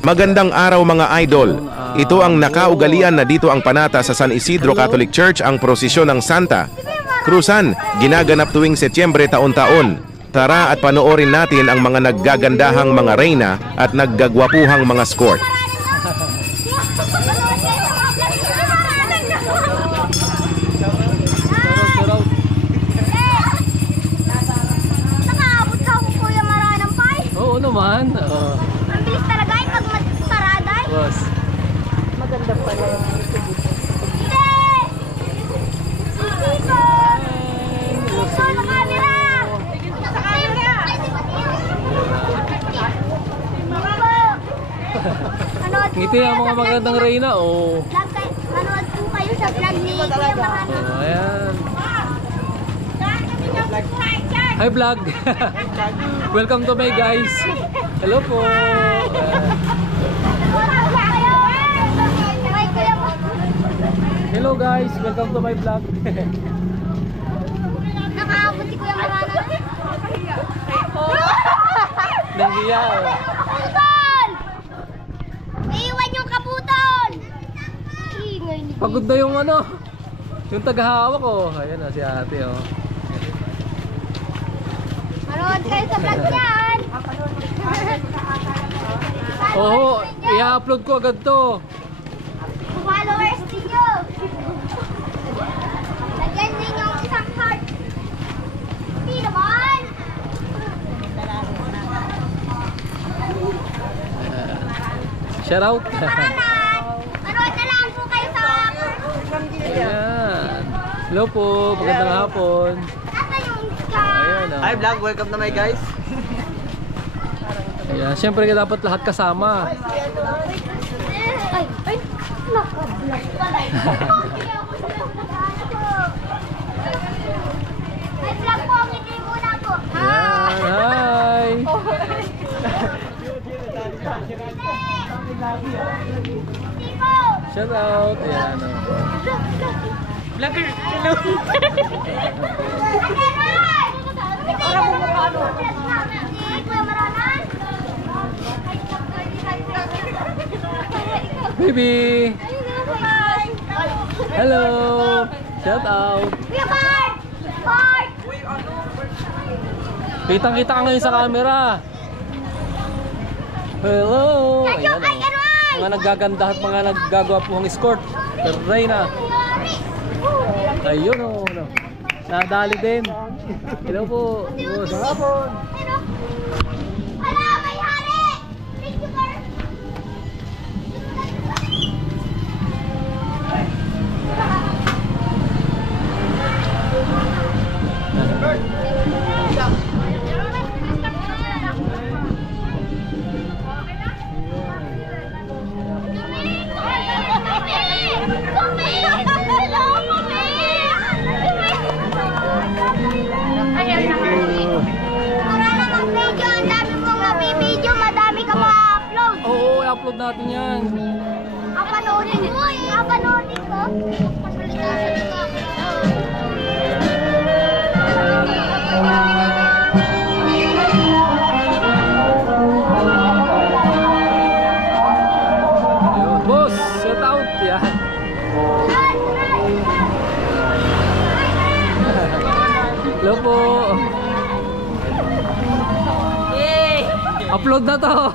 Magandang araw mga idol. Ito ang nakaugalian na dito ang panata sa San Isidro Catholic Church ang prosesyon ng Santa Cruzan, ginaganap tuwing Setyembre taon-taon. Tara at panoorin natin ang mga naggagandahang mga reyna at naggagwapuhang mga escort. Oo naman. Ang bilis talaga ay pag sarada. Boss. Maganda pala yung Ngiti ang mga magandang reyna, oh. Manood po kayo sa vlog ni Kuya Mahana. Oh, ayan. Hi vlog. Welcome to my guys. Hello po. Hello guys, welcome to my vlog. Nakaabot si Kuya Mahana. Nanghiya. Kaputol! Iiwan yung kaputol! Ingay ni Pagod na yung ano, yung tagahawak ko. Ayan na si ate, oh. Manood kayo sa vlog niyan! Oo, i-upload ko agad to. Followers ninyo! Lagyan din yung isang heart. Hindi naman! Shout out. Manood na lang po kayo sa... Ayan. Hello po, magandang hapon. Nasa yung ka... Ayan, oh. Hi vlog, welcome na my guys. Ayan, syempre dapat lahat kasama. Ay, naka-vlog pala. Ay, vlog po, hindi muna po. Ayan, hi. Tipo! Shout out. Ayan, oh. Vlogger, hello. Baby. Hello. Shout out. Kitang-kita ka ngayon sa camera. Hello. Ayan, oh. Mga naggaganda at mga naggagawa po ang escort. Reyna. Ayun, oh. No. Nadali din. Hello po. Boss. Ala, may hari! Thank you, sir. Oo, i-upload natin yan. Apanoodin ko. Apanoodin ko. Ayun, boss, shout out. Yan. Hello po. Upload na to.